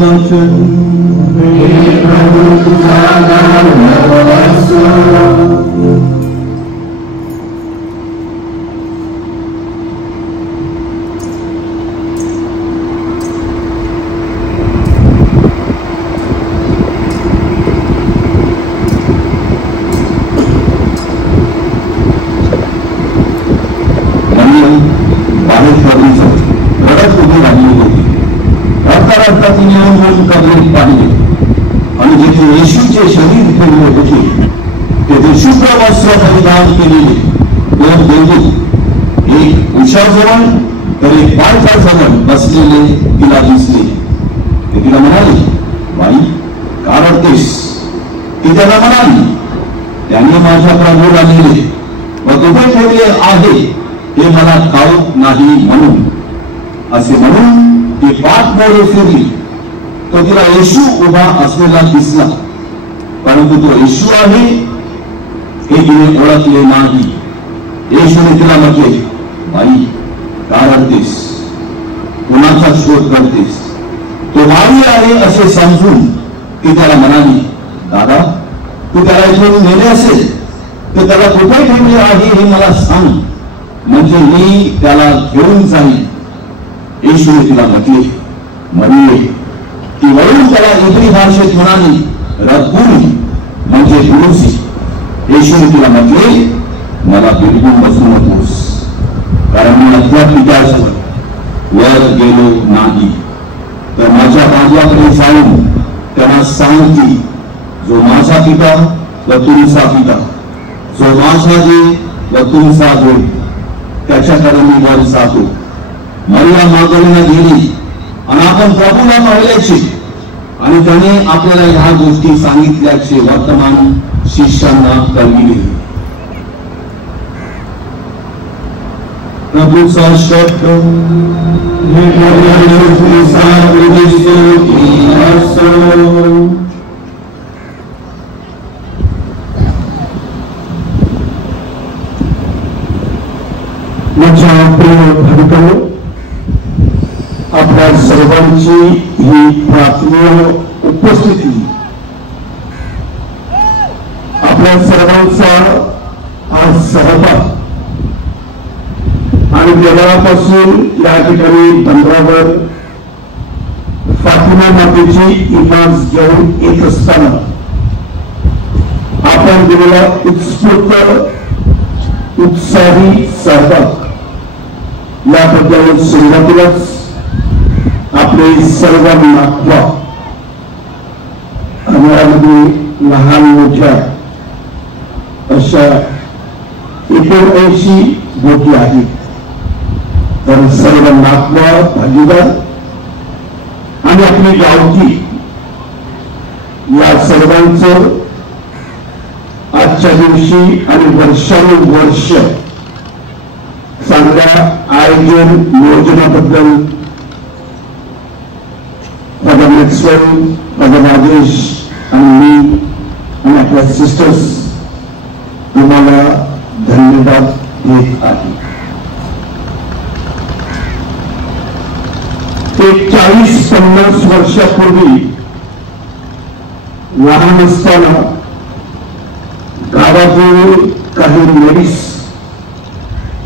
वचन येशूचे शरीर ठेवले होते तेथे शुभ्र वस्त्र परिधान केलेले दोन देवदूत एक उशाजवळ तर एक पायथ्याजवळ बसलेले तिला दिसले. ते तिला म्हणाले, बाई का रडतेस? ती त्याला म्हणाली, त्याने माझ्या प्रभूला नेले व कुठे ठेवले आहे हे मला ठाऊक नाही म्हणून. असे म्हणून ती पाठ मोडे फिरली. तो तिला येशू उभा असलेला दिसला, परंतु तो येशू आहे हे तिने ओळखले नाही. येशूने तिला म्हटले, बाई का रडतेस? कुणाचा शोध करतेस? तो भावी आहे असे समजून ती त्याला म्हणाली, दादा तू त्याला इथून नेले असेल तर त्याला कुठे ठेवले आहे हे मला सांग, म्हणजे मी त्याला घेऊन जाईल. येशूने तिला म्हटले, मरिये. ती वळून त्याला इब्री भाषेत म्हणाली, रब्बुनी म्हणजे गुरुजी. येशूने तिला म्हटले, मला बिलकुल बसू नकोस, कारण मी अद्याप पित्याजवळ वर गेलो नाही. तर माझ्या बाजूकडे जाऊन त्यांना सांग की जो माझा पिता व तुमचा पिता, जो माझा देव व तुमचा देव, त्याच्याकडे मी वर जातो. मरिया मागवलीला गेली आणि आपण प्रभूला पाहिल्याचे आणि त्याने आपल्याला ह्या गोष्टी सांगितल्याचे वर्तमान शिष्यांना कळविले. प्रभूचा शब्द माझ्या प्रिय भाविकांनो, आपल्या सर्वांची ही प्रार्थनीय उपस्थिती आपल्या सर्वांचा आज सहभाग आणि देवळापासून या ठिकाणी बंदरावर फातिमा मातेची इमाज घेऊन येत असताना आपण दिलेला उत्स्फूर्त उत्साही सहभाग याबद्दल सुरुवातीलाच आपले सर्वांना आम्हाला लहान मोठ्या अशा 79 गोष्टी आहेत. तर सर्व नातवा भागीदार आणि आपली गावठी या सर्वांचं आजच्या दिवशी आणि वर्षानुवर्ष चांगल्या आयोजन नियोजनाबद्दल माझा मॅक्सवेल, माझा राजेश आणि मी आणि आपल्या सिस्टर्स तुम्हाला धन्यवाद देत आहे. ते 40-50 वर्षापूर्वी लहान असताना गावातील काही लेडीज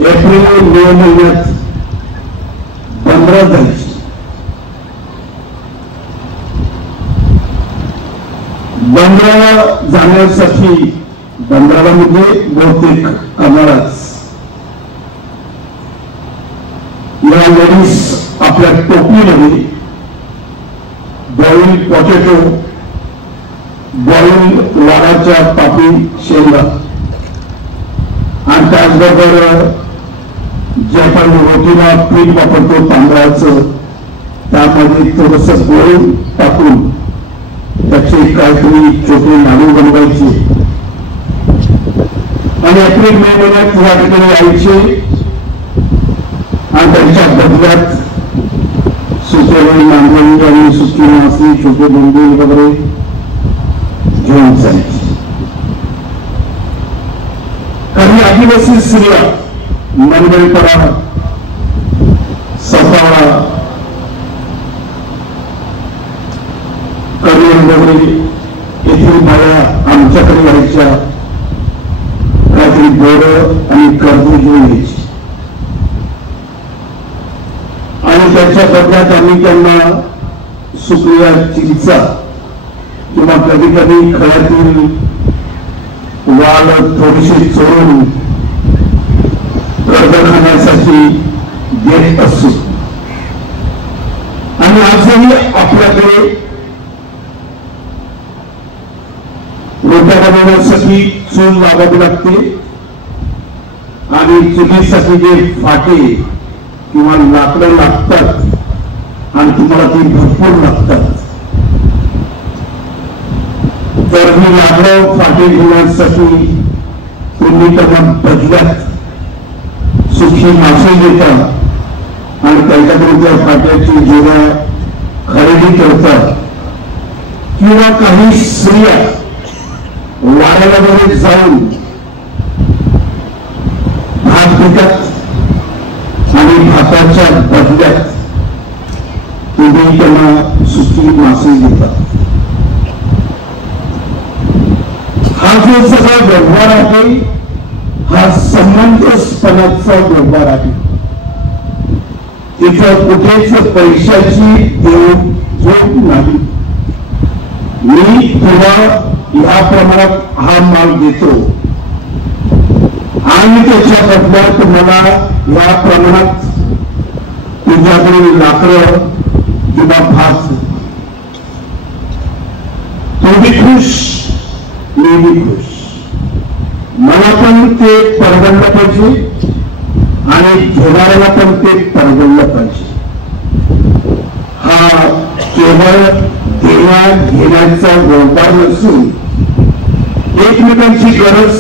एप्रिल-मे महिन्यात बंदरात जायची. बंदराला जाण्यासाठी बंदराला म्हणजे बहुतेक आम्हालाच या लेडीज आपल्या टोपीमध्ये बॉइल्ड पोटॅटो, बॉइल्ड वाडाच्या पापी शेंगा आणि त्याचबरोबर जे आपण रोटीला पीठ वापरतो तांदळाचं, त्यामध्ये थोडस गोळ टाकून त्याचे काहीतरी छोटे लाडू बनवायचे आणि एप्रिल-मे महिन्यात या ठिकाणी यायचे आणि त्यांच्या बदल्यात सुकेवळी, मांडवणी आणि सुकी मासे, छोटे बोंबे वगैरे घेऊन जायचे. काही आदिवासी स्त्रिया मनगळपणा, सफाळा करिअर वगैरे येथील बाया आमच्याकडे यायच्या, काहीतरी बोरं आणि कर्ज घेऊन यायची आणि त्याच्या बदल्यात आम्ही त्यांना सुकलेल्या चिंचा किंवा कधी कधी खळ्यातील वाल थोडीशी चोरून कर्ज खाण्यासाठी देत असतो. आणि आजही आपल्याकडे रोट्या बनवण्यासाठी चूल लावावी लागते आणि चुलीसाठी जे फाटे किंवा लाकडं लागतात आणि तुम्हाला ती भरपूर लागतात. तर ही लाकडं फाटे घेण्यासाठी तुम्ही त्यांना बदल्यात सुखी मासे देतात आणि त्यांच्याकडून त्या फाट्याची जोड्या खरेदी करतात. किंवा काही स्त्रिया वाड्याला वगैरे जाऊन भात पितात आणि भाताच्या बदल्यात तुम्ही त्यांना सुकी मासे देतात. हा जो सगळा व्यवहार आहे हा समंजसपणाचा व्यवहार आहे. तिथं कुठेच पैशाची देवघेव नाही. मी तुला या प्रमाणात हा माल देतो आणि त्याच्या बदल्यात मला या प्रमाणात तुझ्याकडे लाकडं किंवा भात, तो बी खुश मी बी खुश. मला पण ते परवडलं पाहिजे आणि घेणाऱ्याला पण ते परवडलं पाहिजे. हा केवळ देण्या घेण्याचा व्यवहार नसून एकमेकांची गरज,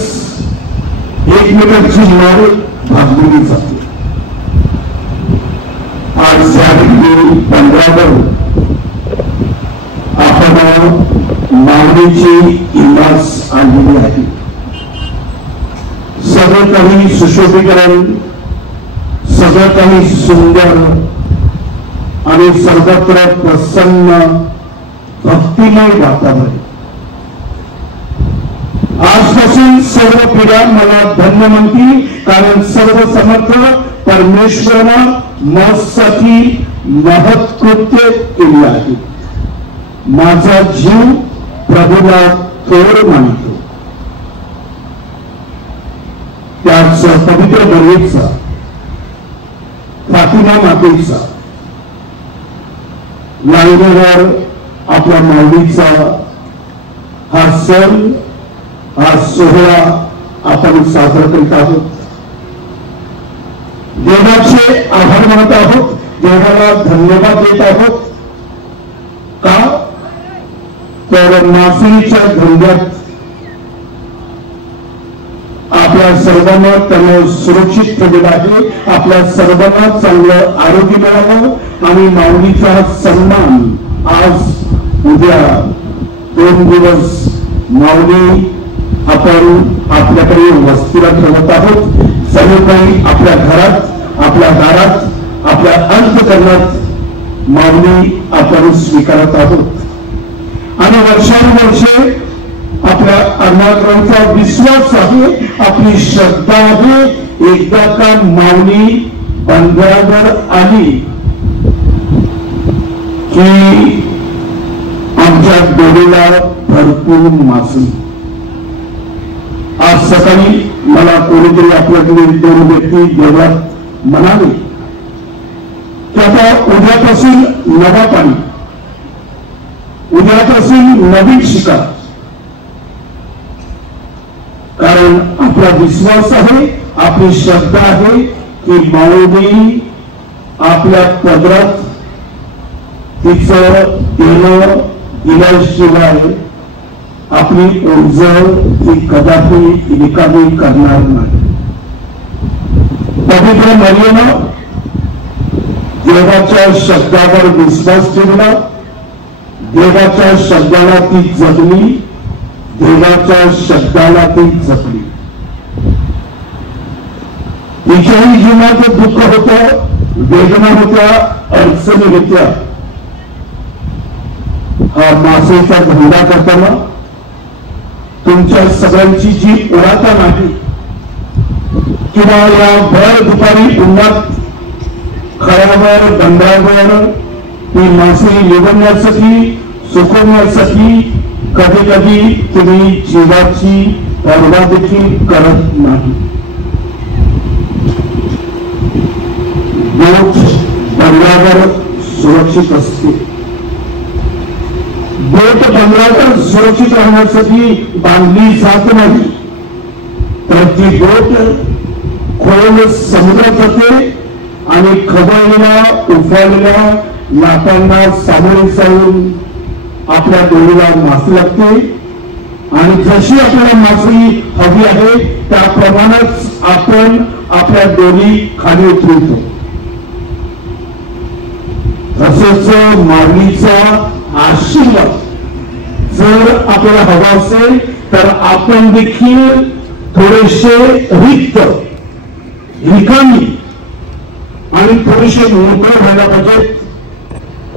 एकमेकांची माळ भागवली जाते. आज जानेवारी 15 आपण मागणीची इमास आणलेली आहे. सगळं काही सुशोभीकरण, सगळं काही सुंदर आणि सर्वत्र प्रसन्न भक्तिमय वातावरण. आजपासून सर्व पिढ्या मला धन्य म्हणतील, कारण सर्व समर्थ परमेश्वरानं माझ्यासाठी महत्कृत्य केले आहे. माझा जीव प्रभूला थोर मानतो. त्याच पवित्र बलिचा, फातिमा मातेचा, लांगेवर आपल्या माऊलीचा हा सण, हा सोहळा आपण साजरा करीत आहोत. देवाचे आभार मानत आहोत, देवाला धन्यवाद देत आहोत. का तर माफीच्या धंद्यात आपल्या सर्वांना त्यानं सुरक्षित ठेवलेलं आहे. आपल्या सर्वांना चांगलं आरोग्य मिळावं आणि माऊलीचा सन्मान आज उद्या 2 दिवस माऊली आपण आपल्याकडे वस्तीला ठेवत आहोत. सर्व काही आपल्या घरात, आपल्या दारात, आपल्या अंतःकरणात माऊली आपण स्वीकारत आहोत. आणि वर्षानुवर्षे आपल्या अण्णांचा विश्वास आहे, आपली श्रद्धा आहे. एकदा का माऊली बंधावर आली की आमच्या डोळीला भरपूर मासळी. आज सकाळी मला कोणीतरी आपल्याकडे 2 व्यक्ती देवळात म्हणाले की आता उद्यापासून नवा पाणी, उद्यापासून नवीन शिकार. कारण आपला विश्वास आहे, आपली श्रद्धा आहे की माऊली आपल्या पदरात तिचं देणं दिल्याशिवाय आपली ओझर ती कदापि रिकामी करणार नाही. पवित्र मरियेनं देवाच्या शब्दावर विश्वास ठेवला, देवाच्या शब्दाला ती जगली, देवाच्या शब्दाला ती जपली. तिच्याही जीवनात दुःख होतं, वेदना होत्या, अडचणी होत्या. मासेचा धंदा करताना तुमच्या सगळ्यांची जी उडाता नाही किंवा या भर दुपारी उन्हात खळ्यावर डोंगरावर ती मासे निवडण्यासाठी सुकवण्यासाठी कधी कधी तुम्ही जीवाची पर्वा देखील करत नाही. बोट डोंगरावर सुरक्षित असते. बोट डोंगरावर सुरक्षित राहण्यासाठी बांधली जात नाही, तर ती बोट खोल समुद्रात जाते आणि खवळलेल्या उफाळलेल्या लाटांना सामोरे जाऊन आपल्या डोळीला मासे लागते आणि जशी आपल्याला मासळी हवी आहे त्याप्रमाणेच आपण आपल्या डोली खाली उतरवतो. तसंच माऊलीचा आशीर्वाद जर आपल्याला हवा असेल तर आपण देखील थोडेसे रिक्त रिकामी आणि थोडेसे मोकळे व्हायला पाहिजे,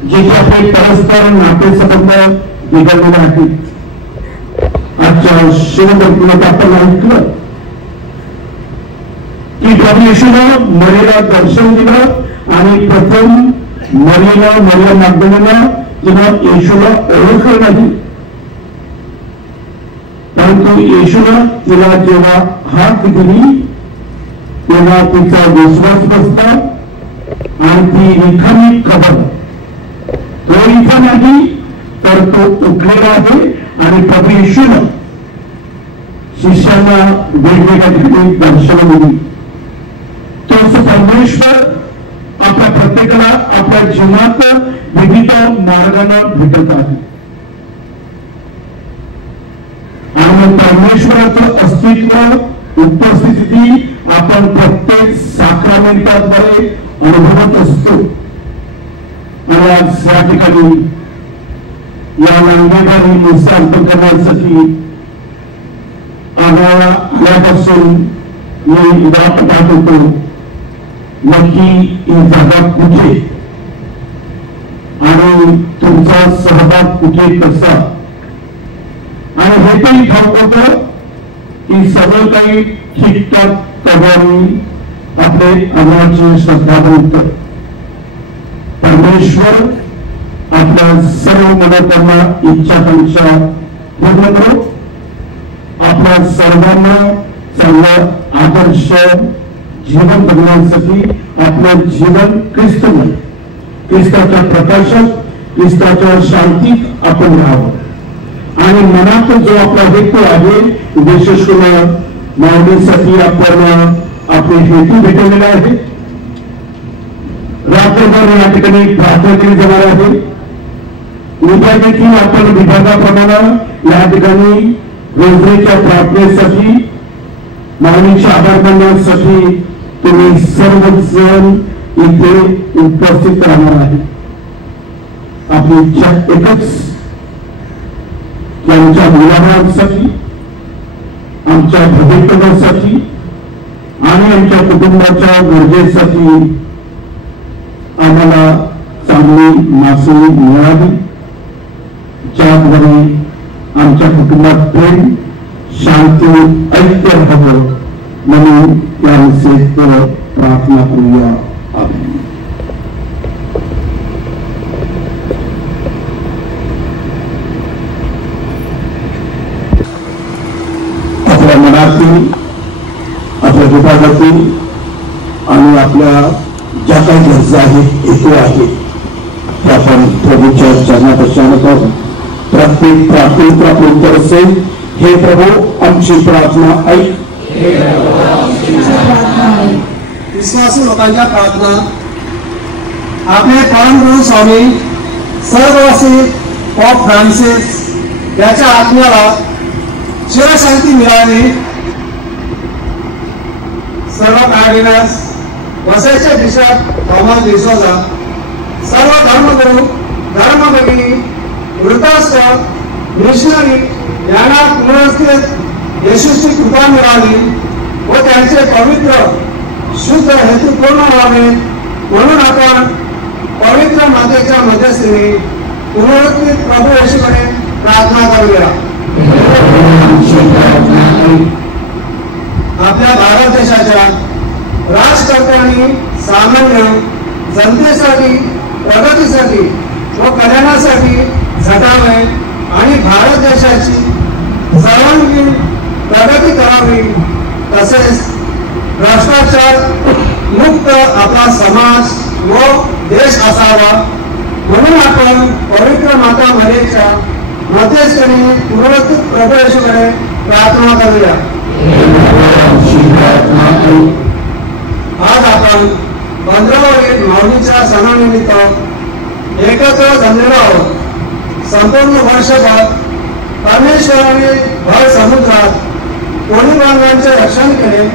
जे आपले परस्पर नातेसंबंध बिघडलेले आहेत. आजच्या शिवजयंतीमध्ये आपण ऐकलं की प्रभू येशूनं मरीला दर्शन दिलं आणि प्रथम मरिया मॅग्दलेना तिनं येशूला ओळखलं नाही, परंतु येशूनं तिला जेव्हा हात दिली तेव्हा तिचा विश्वास बसला आणि ती रिकामी खबर तो इथं नाही तर तो उठलेला आहे. आणि प्रभू येशूनं शिष्यांना वेगवेगळ्या ठिकाणी दर्शन दिली. तोच परमेश्वर आपल्या प्रत्येकाला आपल्या जीवनात विविध मार्गाने भेटत आहे आणि परमेश्वराचं अस्तित्व उपस्थिती आपण प्रत्येक साक्रामेंटाद्वारे अनुभवत असतो. आणि आज या ठिकाणी या नांदेवारी निस्तार्थ करण्यासाठी आल्यापासून मी वाट पाहत होतो नक्की ही जागा कुठे आणि तुमचा सहभाग कुठे कसा. आणि हे पण ठाऊक होतं की सगळं काही ठीकठाक करणारी आपले आम्हाची श्रद्धावंत परमेश्वर आपल्या सर्व मनातल्या इच्छाकांक्षा पूर्ण करो. आपल्या सर्वांना चांगला आदर्श जीवन जगण्यासाठी आपलं जीवन ख्रिस्तमय ख्रिस्ताच्या प्रकाशात ख्रिस्ताच्या शांतीत आपण राहावं. आणि मनात जो आपला हेतू आहे विशेष करून माऊलीसाठी आपण आपले हेतू भेटलेला आहे. रात्रभर या ठिकाणी प्रार्थना केली जाणार आहे. उद्या देखील आपण विभागाप्रमाणे या ठिकाणी रोजच्या प्रार्थनेसाठी माऊलीचे आभार मानण्यासाठी तुम्ही सर्वजण इथे उपस्थित राहणार आहे. आपली इच्छा एकच की आमच्या मुलाबाळांसाठी आमच्या भविष्यासाठी आणि आमच्या कुटुंबाच्या गरजेसाठी आम्हाला चांगली मासळी मिळावी, ज्याद्वारे आमच्या कुटुंबात प्रेम शांती ऐक्य हवं म्हणून या विषयी प्रार्थना करूया. आपल्या मनातील आपल्या विभागातील आणि आपल्या ज्या काही गरजा आहेत हेतू आहेत त्या आपण प्रभूच्या चरणात प्रत्येक प्रार्थनेचं आपलं उत्तर असेल, हे प्रभू आमची प्रार्थना ऐक. विश्वासू लोकांच्या प्रार्थना आपले परमगुरू स्वामी सर्ववासी पॉप फ्रान्सिस याच्या आत्म्याला चिरशांती मिळावी. सर्व कार्डिनल्स वसईचे बिशप थॉमस डिसोजा, सर्व धर्मगुरू धर्मभगिनी वृत्तास्थ मिशनरी यांना पुनरुत्थित येशूची कृपा मिळावी व त्यांचे पवित्र शुद्ध हेतू पूर्ण व्हावे म्हणून आपण पवित्र मातेच्या मध्यस्थीने पुनरुत्थित प्रभू येशूकडे प्रार्थना करूया. आपल्या भारत देशाच्या राजकर्त्यांनी सामान्य जनतेसाठी, प्रगतीसाठी व कल्याणासाठी झटावे आणि भारत देशाची सर्वांगीण प्रगती करावी, तसेच भ्रष्टाचार मुक्त आपला समाज व देश असावा, म्हणून आपण पवित्र माता मरियेच्या मध्यस्थीने पुनरुत्थित प्रभू येशूकडे प्रार्थना करूया. आज आपण 15 माऊलीच्या सणानिमित्त एकत्र जमलेलो आहोत. संपूर्ण वर्षभर परमेश्वराने भर समुद्रात कोणी बांधवांचे रक्षण केले,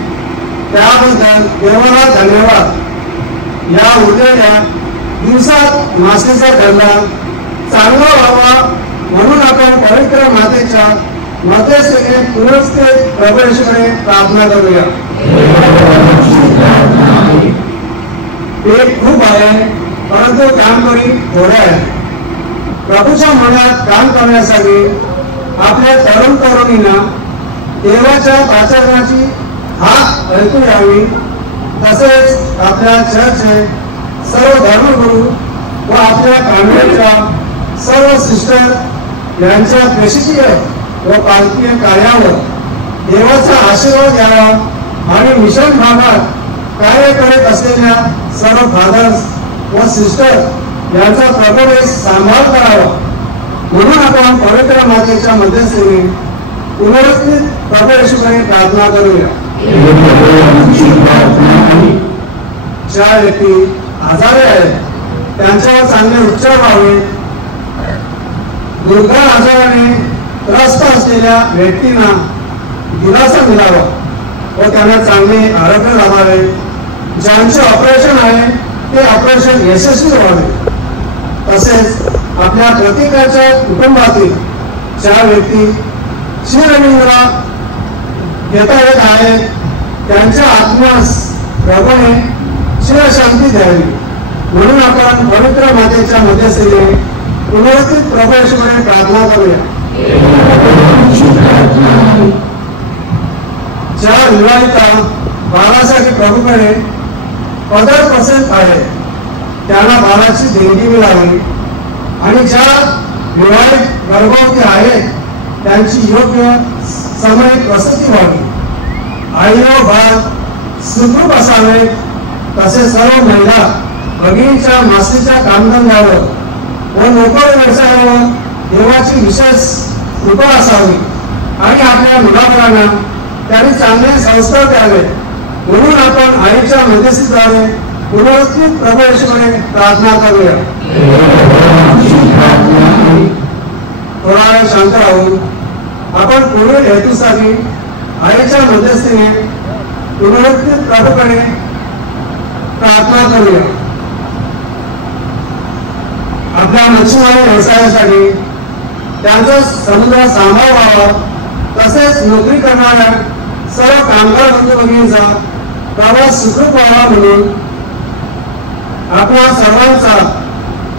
त्याबद्दल देवाला धन्यवाद. या उरलेल्या दिवसात मासेचा धंदा चांगला व्हावा म्हणून आपण पवित्र मातेच्या मध्यस्थीने पुनरुत्थित प्रभू येशूकडे प्रार्थना करूया. एक खूप आहे, परंतु कामकरी थोडे आहे. प्रभूच्या मनात काम करण्यासाठी आपल्या तरुण तरुणींना देवाच्या आचरणाची हाक ऐकू यावी, तसेच आपल्या चर्चचे सर्व धर्मगुरू व आपल्या कॉन्व्हेंटच्या सर्व सिस्टर यांच्या प्रशिक्षीय व पालकीय कार्यावर देवाचा आशीर्वाद घ्यावा आणि मिशन भागात कार्य करत असलेल्या सर्व फादर्स व सिस्टर यांचा प्रभुवेश सांभाळ करावा, म्हणून आपण पवित्र मातेच्या मध्यस्थीने पुनरुत्थित प्रभू येशूकडे प्रार्थना करूया. ज्या व्यक्ती आजारी आहेत त्यांच्यावर चांगले उपचार व्हावे, दुर्गम आजाराने त्रस्त असलेल्या व्यक्तींना दिलासा मिळावा व त्यांना चांगले आरोग्य लाभावे, ज्यांचे ऑपरेशन आहे ते ऑपरेशन यशस्वी व्हावे, तसेच आपल्या प्रत्येकाच्या कुटुंबातील ज्या व्यक्ती श्रीरविंद्रला घेता येत आहेत त्यांच्या आत्म्यास प्रभूने चिरशांती द्यावी, म्हणून आपण पवित्र मातेच्या मध्यस्थीने पुनरुत्थित प्रभू येशूकडे प्रार्थना करूया. ज्या विवाहिता बाळासाठी प्रभूकडे पदर पसंत आहे त्यांना बाळाची देणगी मिळावी आणि ज्या विवाहित गर्भवती आहेत त्यांची योग्य समय प्रसूती व्हावी, आई व बाळ सुखरूप असावे, तसेच सर्व महिला भगिनीच्या मासीच्या कामधंद्यावर व नोकर व्यवसायावर देवाची विशेष कृपा असावी आणि आपल्या मुलामुलांना त्यांनी चांगले संस्कार द्यावे, म्हणून आपण आईच्या मध्यस्थीद्वारे पुनरुत्थित प्रभू येशूकडे प्रार्थना करूया. थोडा वेळ शांत राहून आपण पुढील हेतूसाठी आईच्या मध्यस्थीने पुनरुत्थित प्रभूकडे प्रार्थना करूया. आपल्या मच्छीमारी व्यवसायासाठी त्यांचा समुद्रात सांभाळ व्हावा, तसेच नोकरी करणाऱ्या सर्व कामगार बंधू भगिनींचा प्रवास सुखरूप व्हावा, म्हणून आपल्या सर्वांचा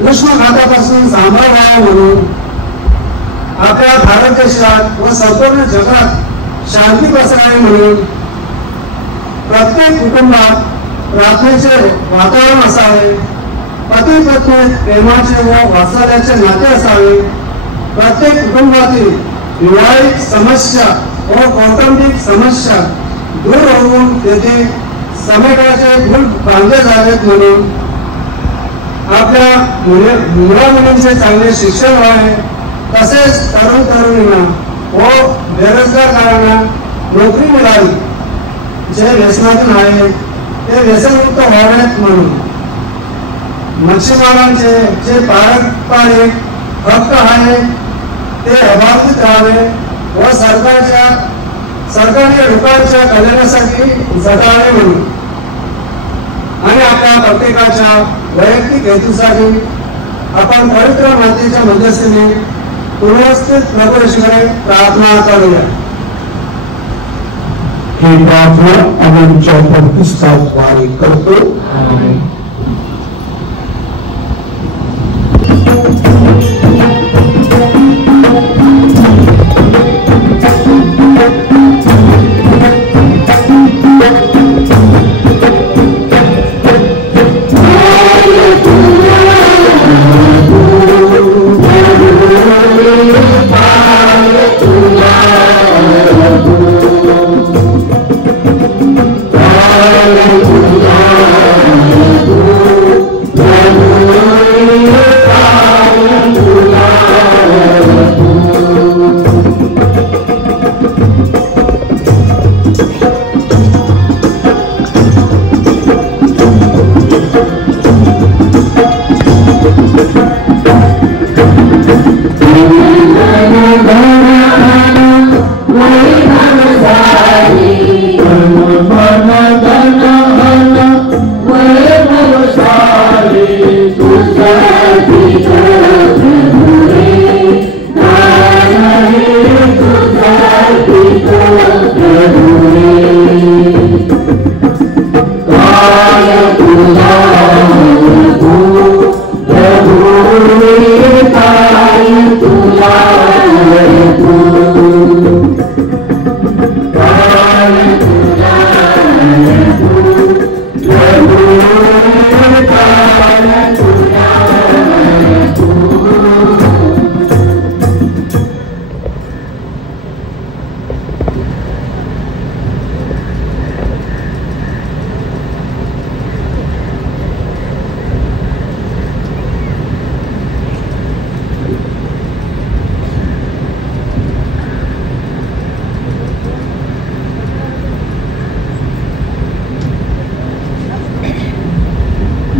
उष्णघातापासून सांभाळ व्हावा, म्हणून आपल्या भारत देशात व संपूर्ण जगात शांती पसरावी, म्हणून प्रत्येक कुटुंबात प्रार्थनेचे वातावरण असावे, पती पत्नी प्रेमाचे व वात्सल्याचे नाते असावे, प्रत्येक कुटुंबातील विवाहित समस्या व कौटुंबिक समस्या दूर होऊन तेथे समेटाचे गुण बांधले जावेत, म्हणून आपल्या मुला मुलींचे चांगले शिक्षण व्हावे, तसेच तरुण तरुणींना व बेरोजगारांना नोकरी मिळावी, जे व्यसनातून आहेत ते व्यसनमुक्त व्हावेत, म्हणून मच्छीमारांचे जे पारंपरिक हक्क आहेत ते अबाधित राहावे व सरकारी लोकांच्या कल्याणासाठी झटावे, म्हणून आणि आपल्या प्रत्येकाच्या वैयक्तिक हेतूसाठी आपण पवित्र मातेच्या मध्यस्थीने पुनरुत्थित प्रभू येशूकडे प्रार्थना करूया. ही प्रार्थना आमच्या प्रतिष्ठाद्वारे करतो.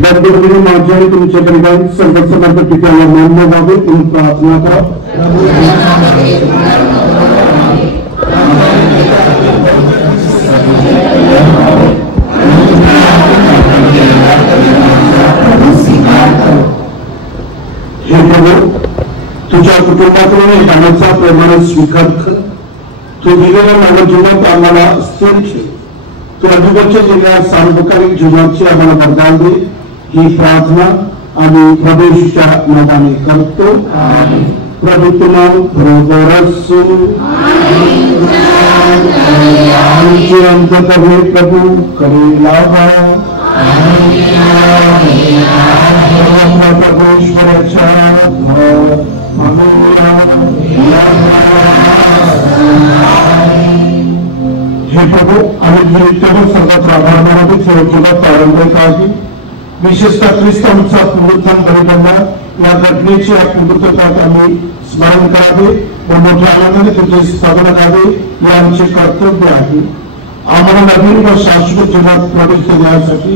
बंधुभगिनी माझ्या तुमच्याकडे संघर्ष करता पित्याला मान्य व्हावे म्हणून प्रार्थना करा. हे प्रभू तुझ्या कुटुंबाकडून एक आनंदाचा प्रेमाने स्वीकार कर. तू दिलेल्या मानव जीवनात आम्हाला स्थिर ठेव. तू अनुभवच्या जिल्ह्यात सार्वकालिक जीवनाची आम्हाला वरदान दे. ही प्रार्थना आम्ही प्रभूच्या नावाने करतो. प्रभू तुम्हाला बरोबर असो. आमचे अंतकर्णे प्रभू करू लावा. परमेश्वराच्या हे प्रभू आम्ही सर्वात आभार प्रारंभिक आहे. विशेषतः ख्रिस्तांचा पुनरुत्थान बलिदान या घटनेची पुनरुत्थानात आम्ही स्मरण करावे व मोठ्या आनंदाने तुझे साधन करावे हे आमचे कर्तव्य आहे. आम्हाला नवीन व शाश्वत जीवनात प्रवेश देण्यासाठी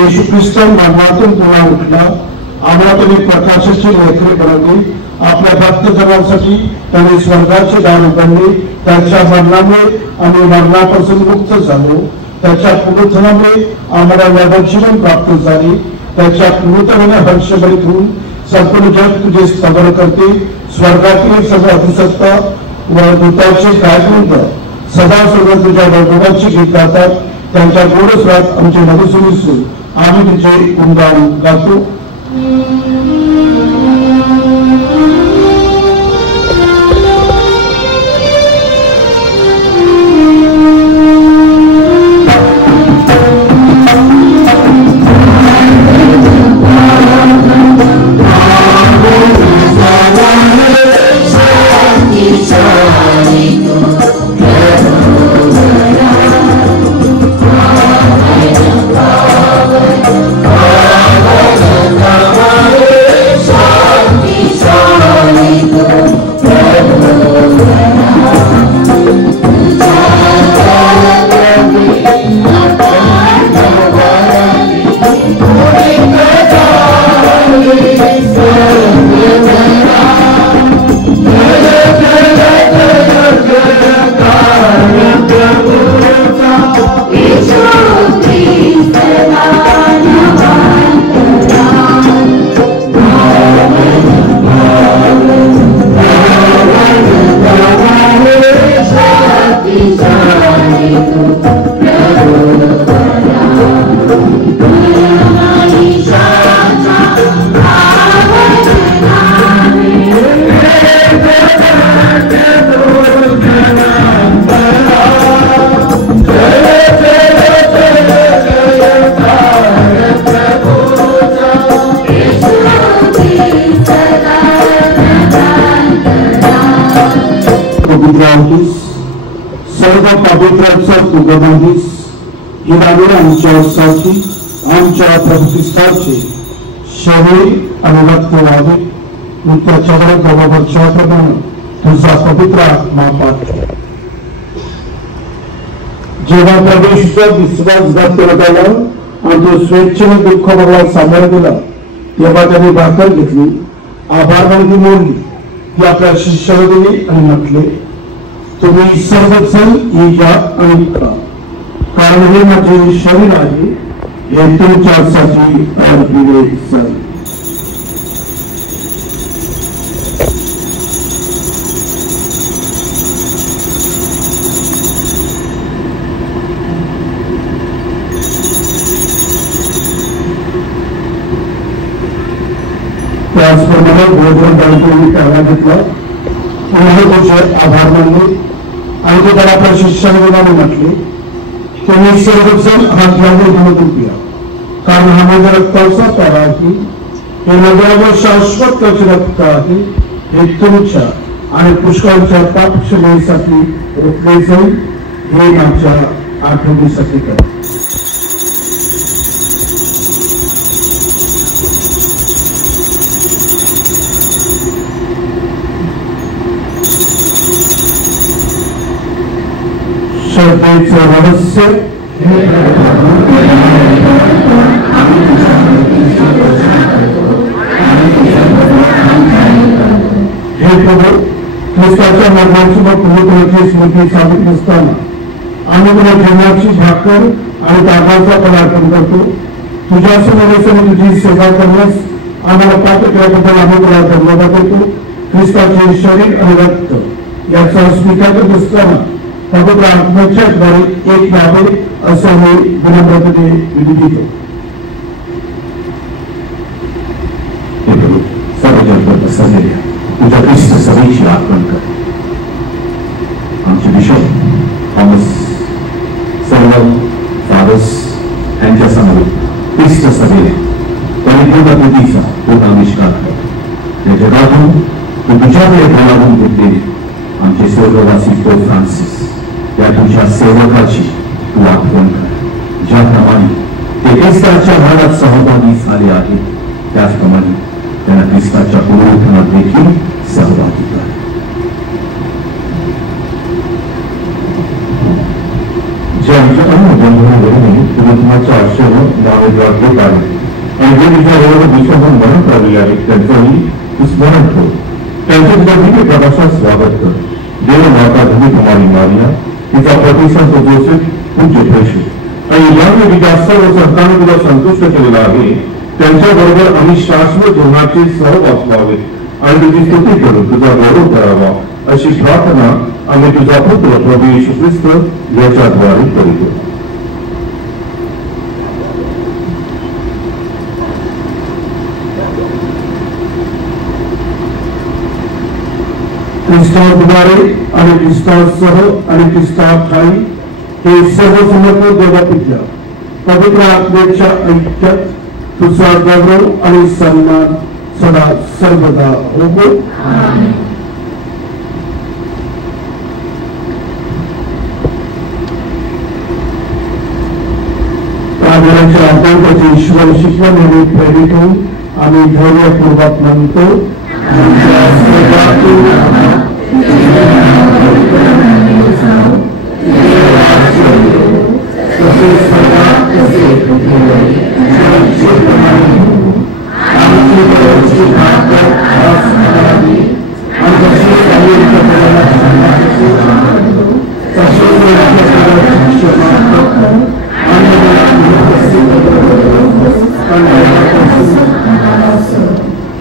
येशू ख्रिस्त मरणातून पुन्हा उठला. आम्हाला त्यांनी प्रकाशाची लेकरे बनवले. आपल्या भक्तजनांसाठी त्यांनी स्वर्गाचे दार उघडले. त्याच्या मरणामुळे आम्ही मरणापासून मुक्त झालो. त्याच्या पुनरुत्थानामुळे आम्हाला नवजीवन प्राप्त झाले. त्याच्या पुनरुत्थानाने हर्षभरित होऊन संपूर्ण जग तुझे स्तवन करते. स्वर्गातील सर्व अधिसत्ता व दूताचे गायवृंद सदा सर्व तुझ्या वैभवाची गीत गातात. त्यांच्या गोड स्वरात आमचे नवसुरू आम्ही तुझे गुणगान गातो. सर्व पवित्राचा उगमाधीस हिरावे आमच्यासाठी आमच्या प्रतिष्ठाचे शरीर आणि रक्त व्हावे. त्याच्याकडे बरोबरच्या प्रमाणे तुझा पवित्र आत्मा पाठव. जेव्हा प्रवेशचा विश्वासघात केला गेला आणि तो स्वेच्छेने दुःख भरला सामोरं गेला तेव्हा त्यांनी भाकर घेतली, आभार मानती मोडली, ती आपल्या शिष्याला दिली आणि म्हटले, तुम्ही सर्वजण या आणि खा, कारण हे माझे शरीर आहे, हे तुमच्यासाठी अर्पले जाईल. त्याचप्रमाणे भोजन त्यांनी त्याला घेतलं, आभार मानले आणि ते त्याला आपल्या शिष्यांना म्हटले, तुम्ही सर्वजण हा घेऊन पिया, कारण हा माझ्या रक्ताचा प्याला आहे, हे माझ्या शाश्वत रक्त आहे, हे तुमच्या आणि पुष्कळांच्या पाप क्षमेसाठी ओतले जाईल, हे माझ्या आठवणीसाठी करा. श्रद्धेचं रहस्य हे प्रभू, ख्रिस्ताच्या मरणाची व पुनरुत्थानाची स्मृती साधित असताना आम्ही तुला जीवनाची भाकर आणि तागाचा पदार्पण करतो. तुझ्या समोर तुझी सेवा करण्यास आम्हाला पात्र केल्याबद्दल आम्ही तुला धन्यवाद देतो. ख्रिस्ताचे शरीर आणि रक्त याचा स्वीकार करत असताना पवित्र आत्म्याच्या द्वारे एक व्हावे असं मी विनम्रतेने विनंती करतो. सर्वजण सजलेल्या तुझ्या ख्रिस्त सभेची आठवण कर. आमचे बिशप थॉमस सर्व फादर्स यांच्या समोर ख्रिस्त सभेने परिपूर्ण बुद्धीचा पूर्ण आविष्कार कर. या जगातून तू तुझ्याकडे बोलावून घेतलेले आमचे स्वर्गवासी पोप फ्रान्सिस या तुझ्या सेवकाची तू आठवण कर. ज्याप्रमाणे ते ख्रिस्ताच्या मरणात सहभागी झाले आहेत, त्याचप्रमाणे त्यांना ख्रिस्ताच्या पुनरुत्थानात देखील सहभागी कर. जे आमच्या बंधूंनी पुनरुत्थानाच्या आशेवर नावे देत आहे आणि जे तुझ्या वेळेवर विश्वासून मरण पावलेले आहेत, त्यांचंही तू स्मरण ठेव. त्यांचे तुझ्या दिव्य प्रकाशात स्वागत कर. देव माता धनी कुमारी मारिया, तिचा प्रतिसाद जोसेफ, पूज्य पेशवे आणि या विकास सर्व संतांनी तुला संतुष्ट केलेला आहे, त्यांच्याबरोबर आम्ही शाश्वत जीवनाचे सहवास व्हावे आणि तुझी स्तुती करून तुझा गौरव करावा अशी प्रार्थना आम्ही तुझा पुत्र प्रभू येशू ख्रिस्त याच्याद्वारे करीतो. ख्रिस्ताद्वारे आणि ख्रिस्तासह आणि ख्रिस्ताखाली हे सर्व समर्थ देवापित्या पवित्र आत्म्याच्या ऐक्यात तुझा गौरव आणि सन्मान सदा सर्वदा होतो. प्रार्थनेच्या अभ्यंताची ईश्वर शिकवण्याने प्रेरित होऊन आम्ही धैर्यपूर्वक म्हणतो,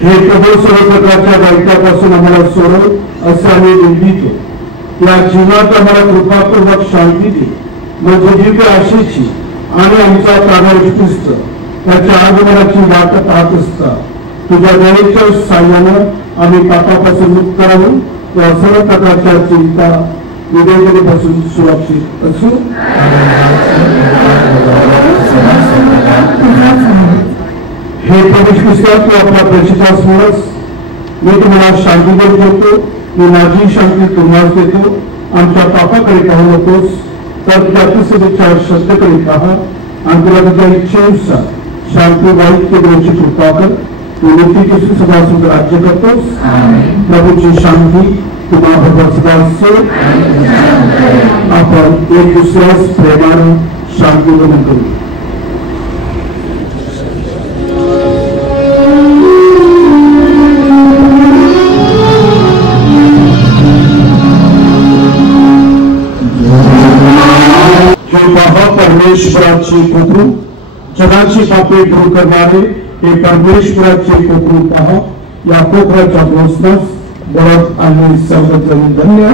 हे प्रभू सर्व प्रकारच्या दैत्यापासून आम्हाला सोडव असं आम्ही विनवितो. या जीवनात आम्हाला कृपापूर्वक शांती दे, म्हणजे दिव्य आशेची आणि आमचा प्राधार ख्रिस्त त्याच्या आगमनाची वाट पाहत असता तुझ्या दयेच्या साह्यानं आम्ही पापापासून मुक्त राहून या सर्व प्रकारच्या चिंता विवेचनेपासून सुरक्षित असू. हे प्रभू ख्रिस्त, तू आपल्या प्रेषितास म्हणस, मी तुम्हाला शांती देतो, मी माझी शांती तुम्हाला देतो. आमच्या पापाकडे पाहू नकोस, तर तुझ्या ख्रिस्ताच्या श्रद्धेकडे पहा आणि तुला तुझ्या इच्छेनुसार शांती वाईट देण्याची कृपा कर. तू नीतीचे सदा सुद्धा राज्य करतोस. प्रभूची शांती तुम्हाला सदा असो. आपण एक दुसऱ्यास प्रेमानं शांती करू. परमेश्वराचे कोकरू, जगाची पापे दूर करणारे हे परमेश्वराचे कोकरू पहा. या कोकराच्या घोषणास बळत आणि सर्वजण धन्य.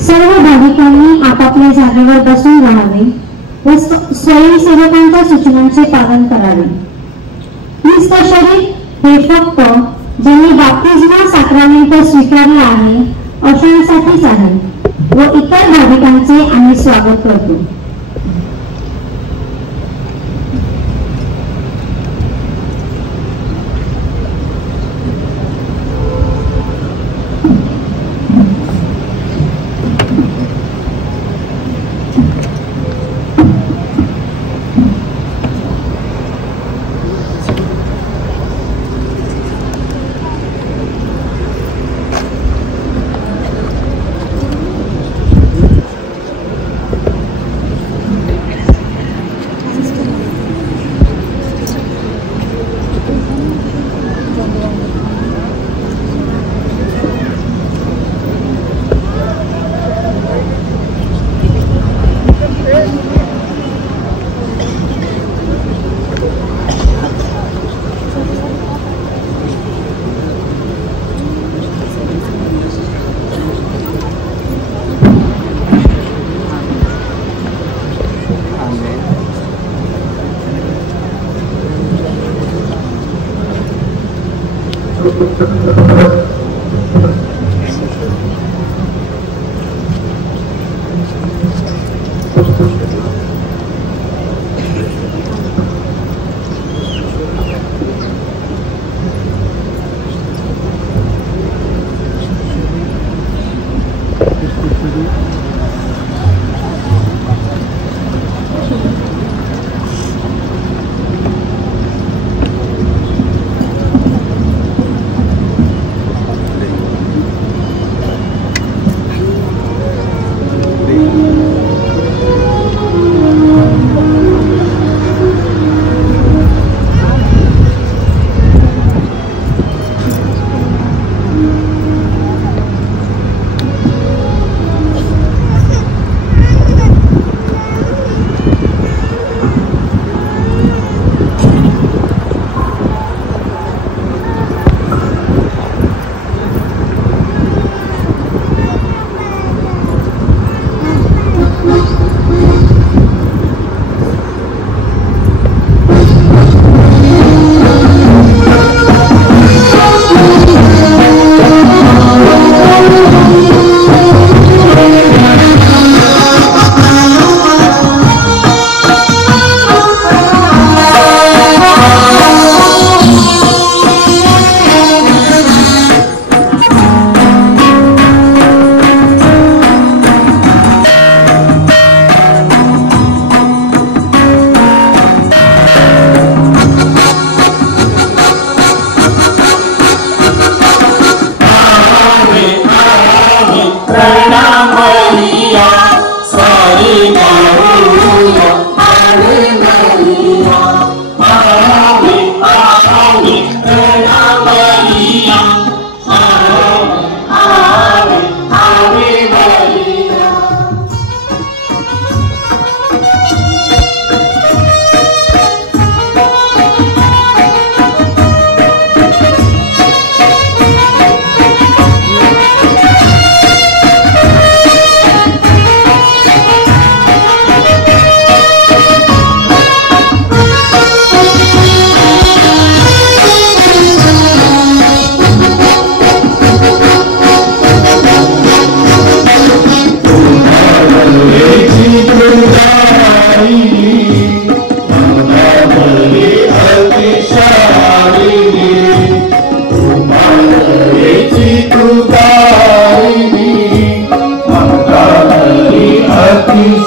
सर्व भाविकांनी आपापल्या जागेवर बसून राहावे व स्वयंसेवकांच्या सूचनांचे पालन करावे. ख्रिस्त शरीर हे फक्त ज्यांनी बाप्तिस्मा साक्रामेंट स्वीकारले आहे अशांसाठीच आहे व इतर भाविकांचे आम्ही स्वागत करतो.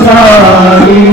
Sorry.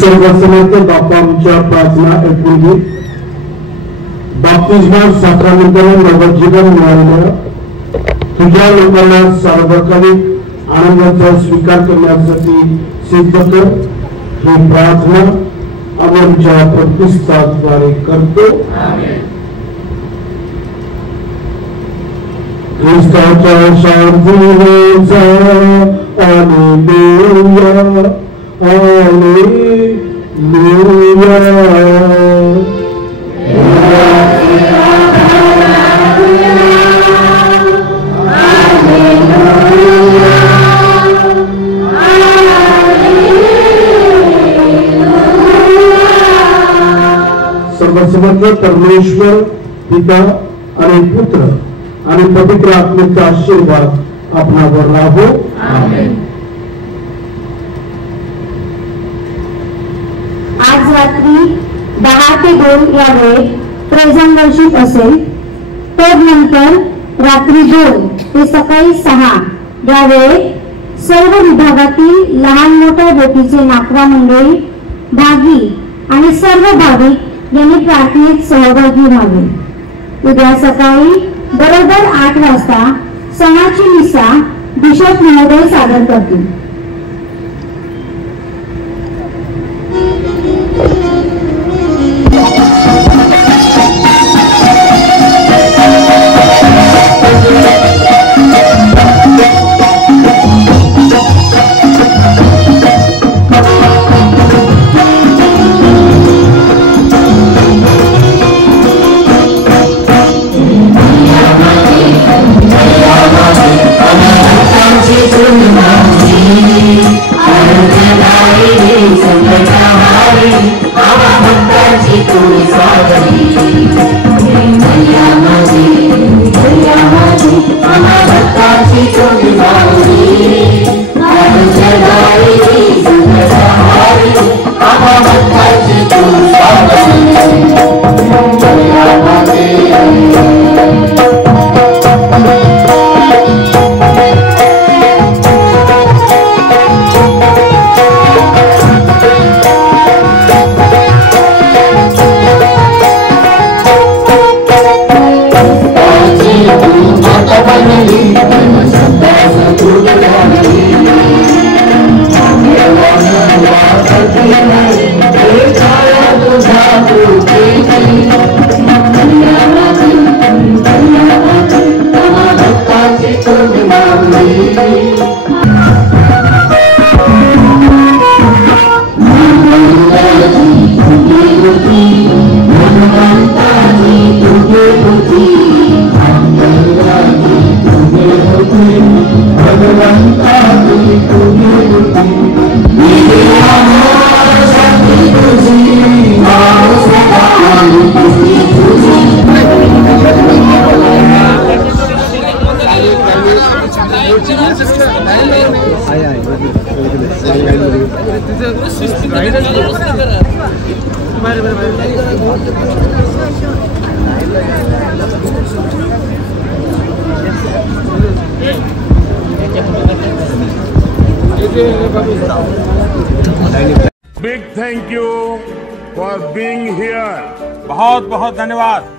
सर्वसमर्थ बापांच्या प्रार्थना ऐकून घे. बाप्तिस्मा साक्रामेंटाने नवजीवन मिळालेल्या तुझ्या लोकांना सार्वकालिक आनंदाचा स्वीकार करण्यासाठी सिद्ध कर. ही प्रार्थना आमच्या प्रतिष्ठाद्वारे करतो. ख्रिस्ताच्या शांतीचा हालेलुया हालेलुया. सर्वसमर्थ परमेश्वर पिता आणि पुत्र आणि पवित्र आत्म्याचा आशीर्वाद आपणावर राहो. आज रात्री 10 ते 2 या वेळेत प्रेझेंट वर्शिप असेल. तदनंतर रात्री 2 ते सकाळी 6 या वेळेत सर्व विभागातील लहान मोठ्या बोटीचे नाकवा मंडळी, भागी आणि सर्व भाविक यांनी प्रार्थनेत सहभागी व्हावे. उद्या सकाळी बरोबर 8 वाजता सणाची मिसा बिशप महोदय सादर करतील. Big thank you for being here. बहुत बहुत धन्यवाद.